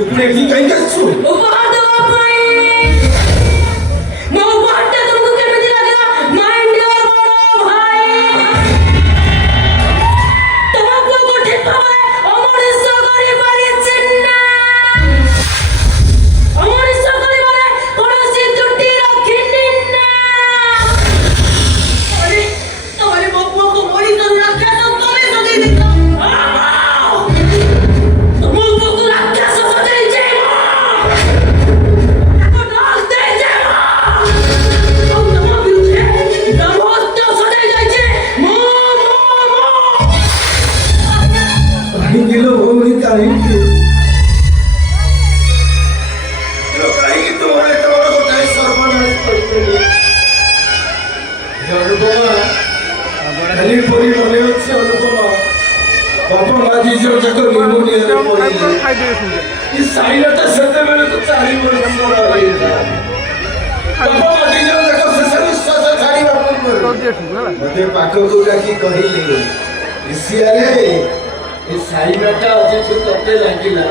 तुमने की कहीं कसू उपहार देवा पाई मैं उपहारটা तुमको কেমন লাগা মাই ডিয়ার বড় ভাই তোমাকে কঠিন ভাবে অমরিত করে পারিছেন না অমরিত করে বলে কোনসি ত্রুটি রাখেন না আরে তোমার বাবুকে মরি তো রাখা তো তুমি সঙ্গে দিতা मते पाको को जाकी कहिले इसियारे ए साईनाटा अजे तो तते लागिला